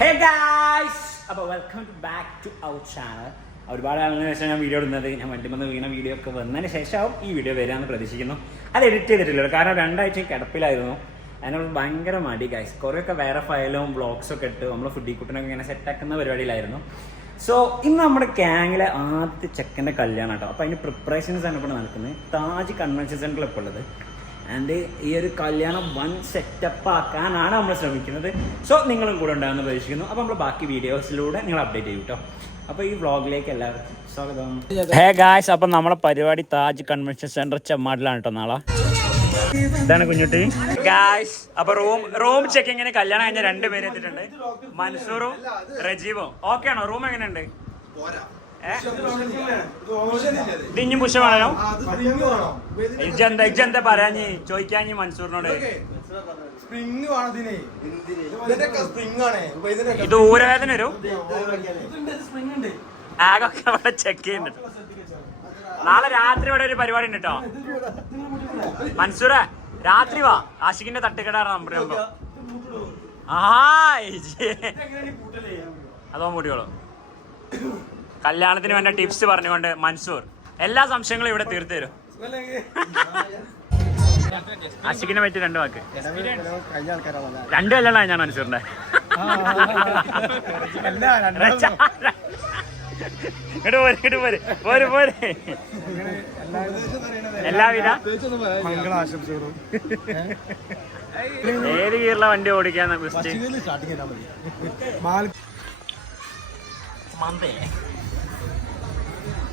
ഹേ guys അപ്പോൾ welcome to back to our channel ഒരുപാട് ആളുകൾ ശേഷം ഞാൻ വീഡിയോ ഇടുന്നത്. ഞാൻ വണ്ടി വന്ന് വീണ വീഡിയോ ഒക്കെ വന്നതിന് ശേഷമാവും ഈ വീഡിയോ വരാമെന്ന് പ്രതീക്ഷിക്കുന്നു. അത് എഡിറ്റ് ചെയ്തിട്ടില്ല. കാരണം രണ്ടാഴ്ച കിടപ്പിലായിരുന്നു. അതിനോട് ഭയങ്കര മടി ഗൈസ് കുറേയൊക്കെ വേറെ ഫയലും ബ്ലോഗ്സ് ഒക്കെ ഇട്ട് നമ്മൾ ഫുഡി കുട്ടനൊക്കെ ഇങ്ങനെ സെറ്റാക്കുന്ന പരിപാടിയിലായിരുന്നു. സോ ഇന്ന് നമ്മുടെ ക്യാങ്ങിലെ ആദ്യത്തെ ചെക്കന്റെ കല്യാണം കേട്ടോ അപ്പോൾ അതിന് പ്രിപ്പറേഷൻസ് ആണ് ഇപ്പോൾ നടക്കുന്നത്. താജ് കൺവെൻഷൻ സെന്ററിൽ ഇപ്പോൾ ഉള്ളത്. ആൻഡ് ഈ ഒരു കല്യാണം വൺ സെറ്റപ്പ് ആക്കാനാണ് നമ്മൾ ശ്രമിക്കുന്നത്. സോ നിങ്ങളും കൂടെ ഉണ്ടാകുന്ന പ്രതീക്ഷിക്കുന്നു. അപ്പോൾ നമ്മൾ ബാക്കി വീഡിയോസിലൂടെ നിങ്ങൾ അപ്ഡേറ്റ് ചെയ്യും കേട്ടോ അപ്പോൾ ഈ വ്ളോഗിലേക്ക് എല്ലാവർക്കും സ്വാഗതം. ഹേ ഗായ്സ് അപ്പം നമ്മുടെ പരിപാടി താജ് കൺവെൻഷൻ സെന്റർ ചെമ്മാടിലാണ് കേട്ടോ നാളെ. ഇതാണ് കുഞ്ഞുട്ടി. ഗായ്സ് അപ്പൊ റൂം റൂം ചെക്കിങ്ങിന് കല്യാണം കഴിഞ്ഞ രണ്ട് പേര് എത്തിയിട്ടുണ്ട്. മൻസൂറും റജീവും. ഓക്കെ ആണോ? റൂം എങ്ങനെയുണ്ട്? ഇത് ഇഞ്ഞും പുഷമാണോ ഇജ്ജെന്താ ഇജ്ജെന്താ പറയാഞ്ഞി? ചോദിക്കാഞ്ഞി മൻസൂറിനോട്. ഇത് ഊരവേദന വരും? ഇതുണ്ട് സ്പ്രിങ് ഉണ്ട്. ആകൊക്കെ ഇവിടെ ചെക്ക് ചെയ്യുന്നുണ്ട്. നാളെ രാത്രി ഇവിടെ ഒരു പരിപാടി ഉണ്ട് കേട്ടോ മൻസൂറെ രാത്രി വാ. ആഷിഖിന്റെ തട്ടുകടാറ് നമ്പർ നമ്പർ ആ. അതോ മുടിയോളൂ കല്യാണത്തിന് വേണ്ട ടിപ്സ് പറഞ്ഞുകൊണ്ട് മൻസൂർ. എല്ലാ സംശയങ്ങളും ഇവിടെ തീർത്തു തരും. ആഷിഖിനെ പറ്റി രണ്ട് വാക്ക്. രണ്ടു കല്യാണ ഞാൻ മൻസൂറിന്റെ. ഇങ്ങോട്ട് പോര് ഇങ്ങോട്ട് പോര് പോര് പോര്. എല്ലാവിധ മംഗളാശംസകളും ഏത് കീറുള്ള വണ്ടി ഓടിക്കാൻ ബെസ്റ്റ്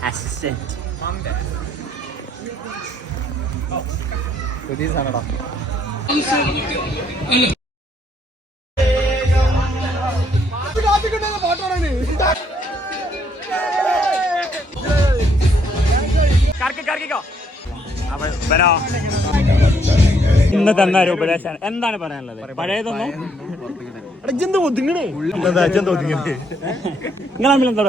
അസിസ്റ്റന്റ് പുതിയ സാധനടാ ഇന്ന് തന്ന ഒരു ഉപദേശമാണ്. എന്താണ് പറയാനുള്ളത്? പഴയതൊന്നും നിങ്ങൾ തമ്മിൽ എന്താ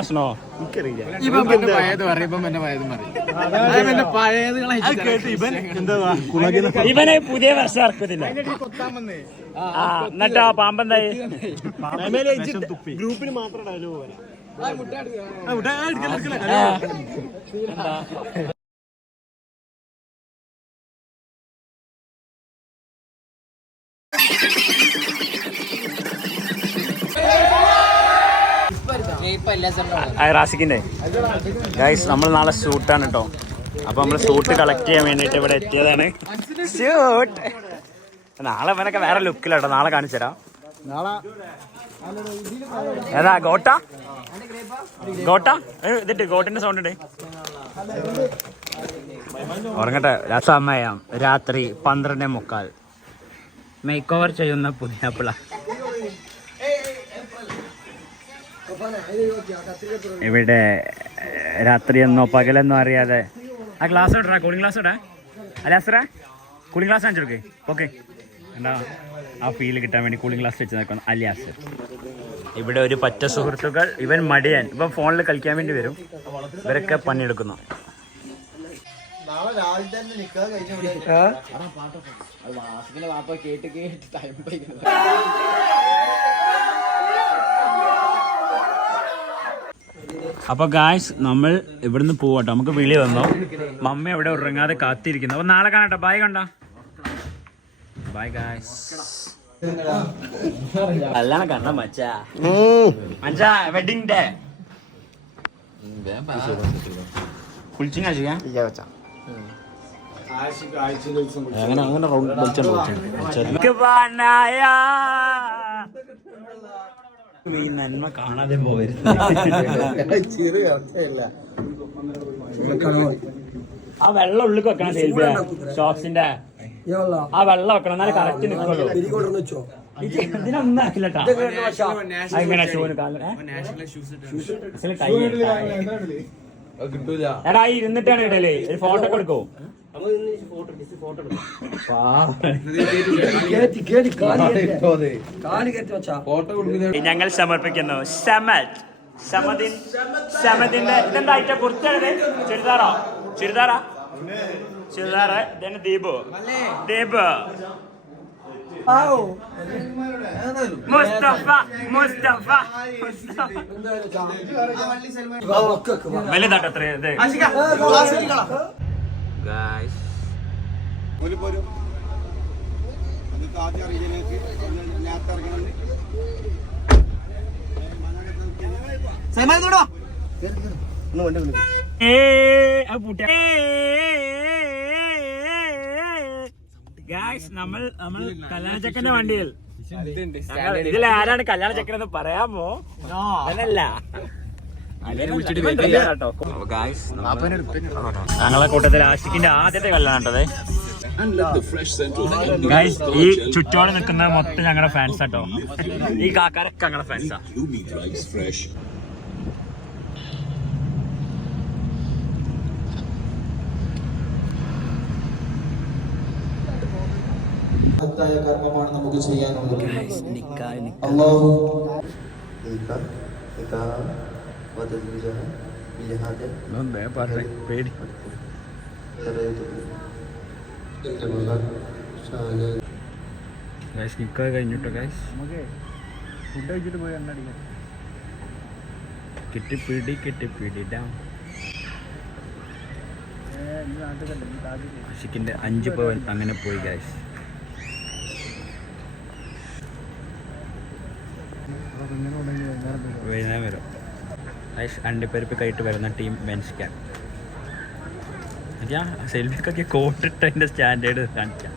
ഇവനെ പുതിയ വർഷം ഇറക്കത്തില്ല. എന്നിട്ടാ പാമ്പന്തായി പാമ്പെന്തായി ഗ്രൂപ്പിന് മാത്രം ഡയലോഗ് റാസിക്കിന്റെ. ഗൈസ് നമ്മൾ നാളെ ഷൂട്ടാണ് കേട്ടോ അപ്പൊ നമ്മൾ ഷൂട്ട് കളക്ട് ചെയ്യാൻ വേണ്ടിട്ട് ഇവിടെ എത്തിയതാണ്. നാളെ ഇവനൊക്കെ വേറെ ലുക്കിലാട്ടോ നാളെ കാണിച്ചു തരാം. ഏതാ ഗോട്ട? ഗോട്ട? ഇതിട്ട് ഗോട്ടിന്റെ സൗണ്ട് ഉണ്ട് ഉറങ്ങട്ടെ. സമയം രാത്രി പന്ത്രണ്ടേ മുക്കാൽ. മേക്ക് ഓവർ ചെയ്യുന്ന പുതിയ പിള്ള. ഇവിടെ ഏഹ്, രാത്രി എന്നോ പകലെന്നോ അറിയാതെ. ആ ഗ്ലാസ് ഇടാ കൂളിംഗ് ഗ്ലാസ് ഇടാ. അലാസറ കൂളിംഗ് ക്ലാസ് കാണിച്ചെടുക്കേ ഓക്കെ എന്താ ആ ഫീൽ കിട്ടാൻ വേണ്ടി കൂളിംഗ് ഗ്ലാസ് വെച്ച് നോക്കണം അലിയാസ് ഇവിടെ ഒരു പറ്റ സുഹൃത്തുക്കൾ ഇവൻ മടിയൻ. ഇവൻ ഫോണിൽ കളിക്കാൻ വേണ്ടി വരും. ഇവരൊക്കെ പണിയെടുക്കുന്നു. കേട്ട് കേട്ട് തന്നെ നിൽക്കാതെ കഴിഞ്ഞ അപ്പൊ ഗായ്സ് നമ്മൾ ഇവിടുന്ന് പോവാട്ടോ നമുക്ക് വിളി വന്നോ. മമ്മ എവിടെ ഉറങ്ങാതെ കാത്തിരിക്കുന്നു. അപ്പൊ നാളെ കാണട്ടോ ബൈ കണ്ട? ബൈ ഗായ്സ് കല്യാണം കണ്ട മച്ചാ? മച്ചാ വെഡിങ് ഡേ കുളിച്ചിങ്ങ ചെയ്യാം? അങ്ങനെ അങ്ങനെ റൗണ്ട് ഈ നന്മ കാണാതെ ആ വെള്ളം ഉള്ളിൽ വെക്കണം ഷോപ്സിന്റെ? ആ വെള്ളം വെക്കണം. എന്നാലും കറക്റ്റ് നിൽക്കുള്ളൂ ഇത് ഇതിനൊന്നും കാലം. എടാ ഇരുന്നിട്ടാണ് ഇടൽ. ഒരു ഫോട്ടോ കൊടുക്കോ ഞങ്ങൾ സമർപ്പിക്കുന്നു. സമത്. സമതിൻ. സമതിന്റെ ഇതെന്താ ഐറ്റം ചുരിദാറോ? ചുരിദാറാ? ചുരിദാറ്. ഇതന്നെ ദീപു. ദീപ്. മുസ്തഫ മുസ്തഫ വലുതാട്ടോ അത്ര ഇത് ഗായ്സ് പോരും. അത് ആദ്യം അറിയിലേക്ക് നേരത്തെ ഇറങ്ങണം ഗായ്സ് നമ്മൾ നമ്മൾ കല്യാണ ചെക്കന്റെ വണ്ടിയിൽ. ഇതിൽ ആരാണ് കല്യാണ ചെക്കൻ എന്ന് പറയാമോ അതല്ല ഞങ്ങളെ കൂട്ടത്തിൽ ആഷിക്കിന്റെ ആദ്യത്തെ കല്യാണം ഗായ്സ് ഈ ചുറ്റോടെ നിൽക്കുന്ന മൊത്തം ഞങ്ങളുടെ ഫാൻസ് ആട്ടോ. ഈ കാക്കാരൊക്കെ ഞങ്ങളുടെ ഫാൻസാ മഹത്തായ കർമ്മമാണ് നമുക്ക് ചെയ്യാനുള്ളത്. അള്ളാഹു മകൾ ഷാന ഗൈസ് കെട്ടിപ്പിടി അഞ്ച് പവൻ അങ്ങനെ പോയി ഗൈസ് വൈകുന്നേരം വരും ഗൈസ് അണ്ടിപ്പരിപ്പ് കൈയിട്ട് വരുന്ന ടീം മെൻസ് ഞാൻ സെൽഫിക്കൊക്കെ കോട്ടിട്ട് അതിന്റെ സ്റ്റാൻഡേർഡ് കാണിക്കാം.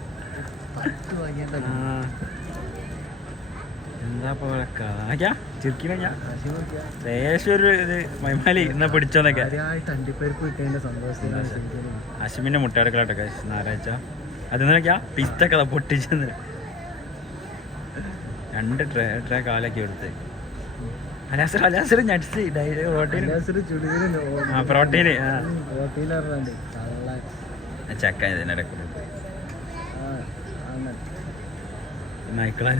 എന്താ പോലക്കാ ചിരിക്കണ ഞാൻ. ലേശം ഒരു ഇത് മൈമാലി പിടിച്ചോന്നൊക്കെ. ഞായറാഴ്ച അതെന്നൊക്കെയാ പിസ്തൊക്കെ പൊട്ടിച്ചെന്ന്. രണ്ട് ട്രേ ട്രേ കാലൊക്കെ എടുത്ത്. അലാസർ ഞട്സ് പ്രോട്ടീൻ ആ പ്രോട്ടീന് ചക്ക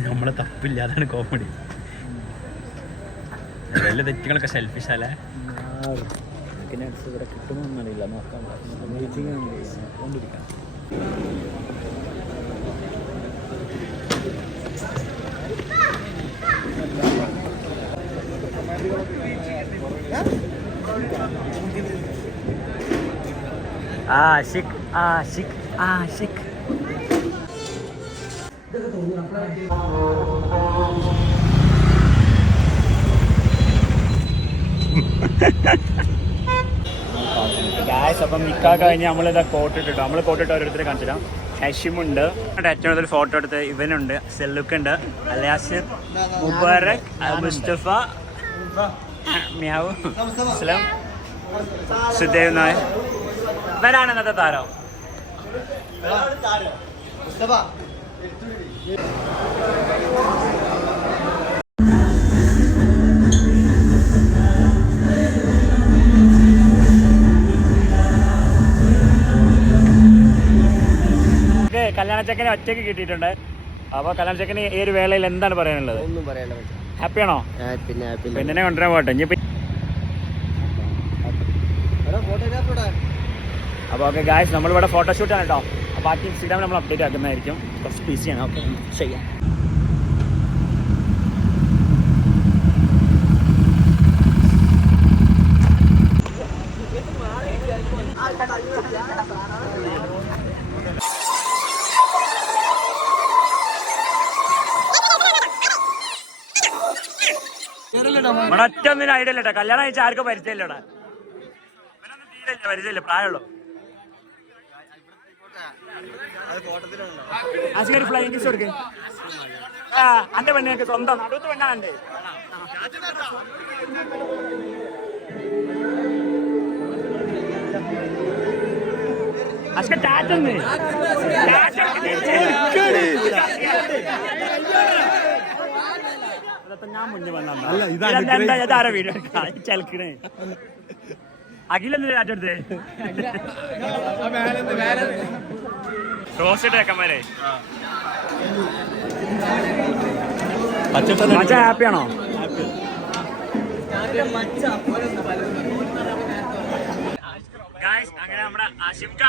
നമ്മളെ തപ്പില്ല അതാണ് കോമഡി വലിയ തെറ്റുകളൊക്കെ സെൽഫിഷ് അല്ലേ? എന്നറിയില്ല. നോക്കാം. കൊണ്ടിരിക്കാം ആഷിക് ആഷിക്. ഗ്യാസ് അപ്പം നിക്കാ കഴിഞ്ഞ് നമ്മളിതാ കോട്ട് ഇട്ടിട്ടോ? നമ്മൾ കോട്ട് ഇട്ട് ഓരോരുത്തരെ കാണിച്ചില്ല ഹഷിമുണ്ട്. ഏറ്റവും കൂടുതൽ ഫോട്ടോ എടുത്ത് ഇവനുണ്ട്. സെല്ലുക്ക് ഉണ്ട്. അലിയാസിർ മുബാറക് മുസ്തഫ മ്യാവ് അസ്ലം സുദേവ് നായർ. ഇവനാണ് ഇന്നത്തെ താരം. കല്യാണച്ചക്കനെ കല്യാണ ചെക്കനെ ഒറ്റയ്ക്ക് കിട്ടിയിട്ടുണ്ട്. അപ്പൊ കല്യാണ ചെക്കന് ഈ ഒരു വേളയിൽ എന്താണ് പറയാനുള്ളത്? ഒന്നും പറയണ്ട മച്ചാ. ഹാപ്പിയാണോ പിന്നെ പിന്നെ. കൊണ്ടുവരാൻ പോട്ടെ ഇനി അപ്പോൾ ഓക്കെ ഗായ്സ് നമ്മളിവിടെ ഫോട്ടോഷൂട്ടാണ് കേട്ടോ. അപ്പോൾ ബാക്കി ഇൻസ്റ്റാഗ്രാമിൽ നമ്മൾ അപ്ഡേറ്റ് ആക്കുന്നതായിരിക്കും. കുറച്ച് ബിസിയാണ് ഓക്കെ ചെയ്യാം. ഒറ്റൊന്നിനും ഐഡിയ ഇല്ലട്ടോ കല്യാണം കഴിച്ച ആർക്കും പരിചയമില്ലടാ പരിചയമില്ല പ്രായമുള്ളൂ. ആശിക്കൊരു ഫ്ലൈങ് കിസ് കൊടുക്ക്. ആ അന്റെ പെണ്ണുങ്ങൾക്ക് സ്വന്തം. നടുത്ത് പെണ്ണാണ്ടേ അശ്ക ടാറ്റൊന്ന് ഞാൻ മുന്നേ വന്നാ ഇതാരാ വീട്? ചലക്കണേ അഖിലെന്തിനാ മച്ച ഹാപ്പിയാണോ ഗായ്സ് അങ്ങനെ നമ്മുടെ അഷിംക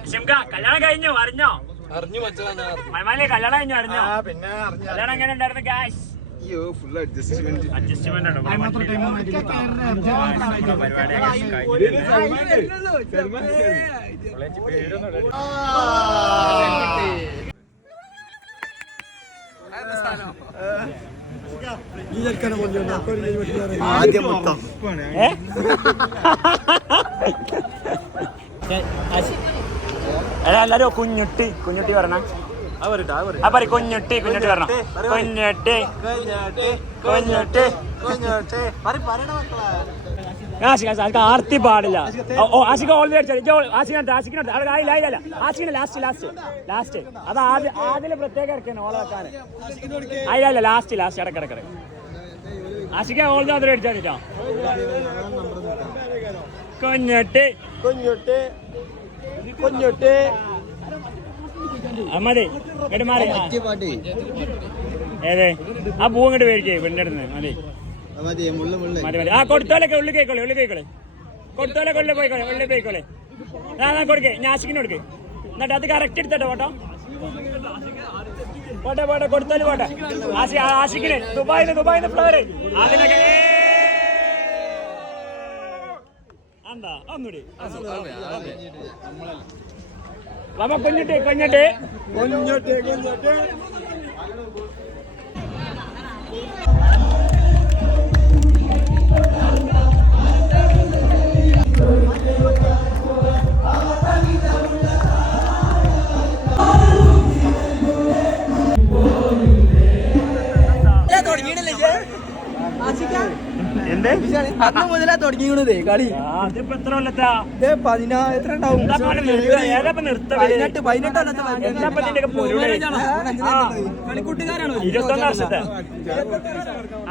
അഷിംക കല്യാണം കഴിഞ്ഞു അറിഞ്ഞോ? അറിഞ്ഞു മച്ചാ മലമാലി കല്യാണം കഴിഞ്ഞു അറിഞ്ഞോ? പിന്നെ കല്യാണം എങ്ങനെ ഉണ്ടായിരുന്നു ഗായ്സ് അയ്യോ ഫുൾ അഡ്ജസ്റ്റ്മെന്റ് ആദ്യം മൊത്തം. എല്ലാരും കുഞ്ഞുട്ടി കുഞ്ഞുട്ടി പറഞ്ഞ. ആ പറ കുഞ്ഞുട്ടി കുഞ്ഞുട്ടി പറഞ്ഞ കുഞ്ഞുട്ടി കുഞ്ഞുട്ടി. ആശിക ആശിക ആർത്തി പാടില്ല. ഓ, ആശിക ഓൾറെഡി അടിച്ചു. ആശിക അവിടെ ആയില്ല ആയില്ല ലാസ്റ്റ് ലാസ്റ്റ് ലാസ്റ്റ്. അത് ആദ്യം ആദ്യം പ്രത്യേക ഇറക്കണം ഓളെ വെക്കാൻ ആയില്ല ഇല്ല ലാസ്റ്റ് ലാസ്റ്റ് ഇടക്കിടക്കിട ആശിക ഓൾറെഡി അതിൽ അടിച്ചാൽ കേട്ടോ കുഞ്ഞുട്ടി. കുഞ്ഞോട്ടെ. കുഞ്ഞോട്ടെ. മതി. ഇങ്ങോട്ട് മാറി. ഏതേ? ആ പൂ ഇങ്ങോട്ട് മേടിച്ചേ പെണ്ണിന്റെ അടുത്ത് മതി. മതി. മുള്ള മുള്ള. മതി ആ കൊടുത്തോലൊക്കെ ഉള്ളി കേക്കോളെ ഉള്ളി കേക്കോളെ. കൊടുത്തോലൊക്കെ ഉള്ളി പോയിക്കോളെ ഉള്ളി പോയിക്കോളെ. ആ ഞാൻ കൊടുക്കേ. ഞാൻ ആശിക്കിന് കൊടുക്കേ. എന്നിട്ട് അത് കറക്റ്റ് എടുത്തോ കേട്ടോ പോട്ടെ പോട്ടെ കൊടുത്തോൽ പോട്ടെ. ആശി ആശിക്കിന്. ദുബായിന്ന് ദുബായിന്ന് ഫ്ലവർ അതിനൊക്കെ എന്താ? ഒന്നുകൂടി നമ്മ കുഞ്ഞിട്ട് കുഞ്ഞിട്ട് കുഞ്ഞോട്ടെ കുഞ്ഞോട്ടെ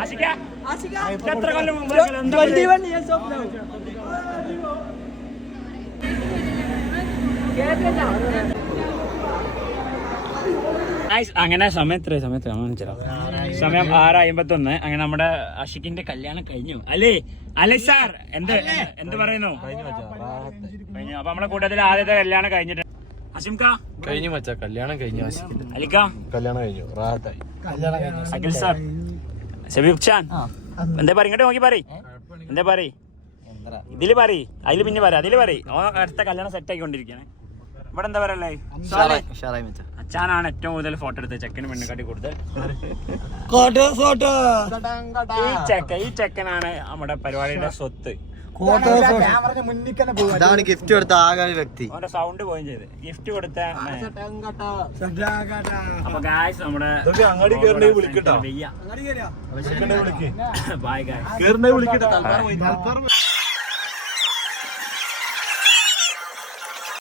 ആശിക്ക കളി. എത്ര കൊല്ലം മുമ്പ് എന്താ twenty? One years of Guys, അങ്ങനെ സമയം എത്ര സമയത്ത് സമയം ആറ് അമ്പത്തൊന്ന് അങ്ങനെ നമ്മുടെ അഷിക്കിന്റെ കല്യാണം കഴിഞ്ഞു. അല്ലേ? അല്ലേ സാർ? എന്ത് എന്ത് പറയുന്നു? കഴിഞ്ഞു അപ്പൊ നമ്മുടെ കൂട്ടത്തിൽ ആദ്യത്തെ കല്യാണം കഴിഞ്ഞിട്ട് അഷിംക കഴിഞ്ഞു മച്ചാ. കല്യാണം കഴിഞ്ഞു അലിക്ക കല്യാണം കഴിഞ്ഞു. റാഹത്തായി. അഖിൽ സാർ. ഷബീബ് ഖാൻ എന്താ പറ ഇങ്ങോട്ട് നോക്കി പറ എന്താ പറ ഇതിൽ പറ അതിൽ പിന്നെ പറ. അതിൽ പറ ഓ അടുത്ത കല്യാണം സെറ്റ് ആക്കിക്കൊണ്ടിരിക്കുകയാണ് ഇവിടെ എന്താ പറയല്ലേ ഉഷാറായി മച്ചാ. അച്ഛനാണ് ഏറ്റവും കൂടുതൽ ഫോട്ടോ എടുത്തത്. ചെക്കന് പെണ്ണിക്കാട്ടി കൂടുതൽ. ഈ ചെക്ക ഈ ചെക്കനാണ് നമ്മുടെ പരിപാടിയുടെ സ്വത്ത്. അതാണ് ഗിഫ്റ്റ് കൊടുത്ത ആകെ വ്യക്തി. അവന്റെ സൗണ്ട് പോയും ചെയ്ത്. ഗിഫ്റ്റ് കൊടുത്ത അപ്പൊ ഗായ്സ് നമ്മുടെ അങ്ങാടി കേറണേ വിളിക്കട്ടോ. വെയ്യ. വിളിക്ക്. ബൈ ഗായ്സ് കേറണേ വിളിക്കട്ടെ. തൽക്കാലം.